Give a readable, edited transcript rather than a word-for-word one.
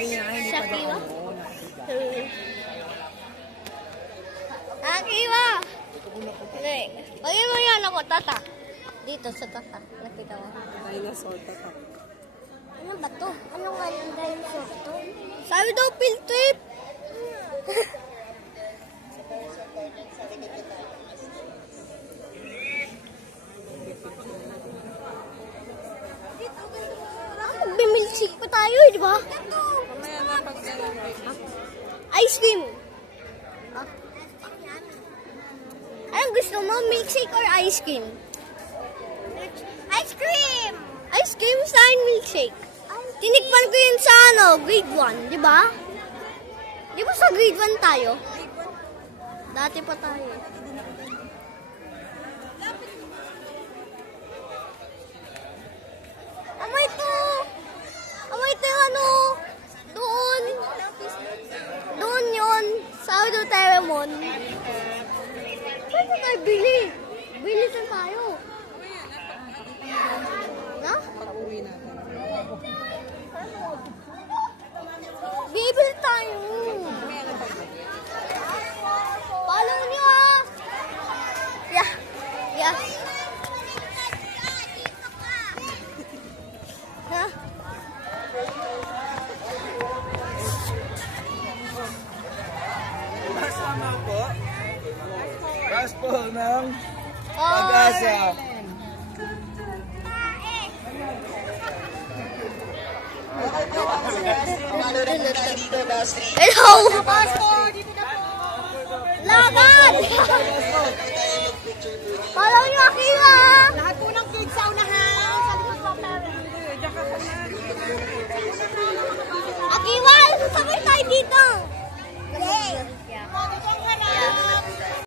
Akiwa? Akiwa! Pagin mo yan ako, tata. Dito sa tata. Nakita mo. Dinosaur tata. Ano ba to? Ano nga yung dinosaur to? Sabi daw, field trip! Magbe-milkshake pa tayo, di ba? Ice cream. Anong gusto mo? Milkshake or ice cream? Ice cream! Ice cream sa akin milkshake. Tinikman ko yun sa grade 1, di ba? Di ba sa grade 1 tayo? Dati pa tayo. Amay to! Amay to doon! Doon yun! Sabi doon tayo, Mon. Pwede tayo bili. Bili tayo. Na? Pag-uwi natin. Bibili tayo. Follow nyo ah. Yeah. Yeah. Ha? Kasama po. Ras po ng Pag-asa. Hello! Laban! Follow nyo, Akiwa! Lahat po ng kids sa unahan. Sa likod po, parang. Akiwa! Sabay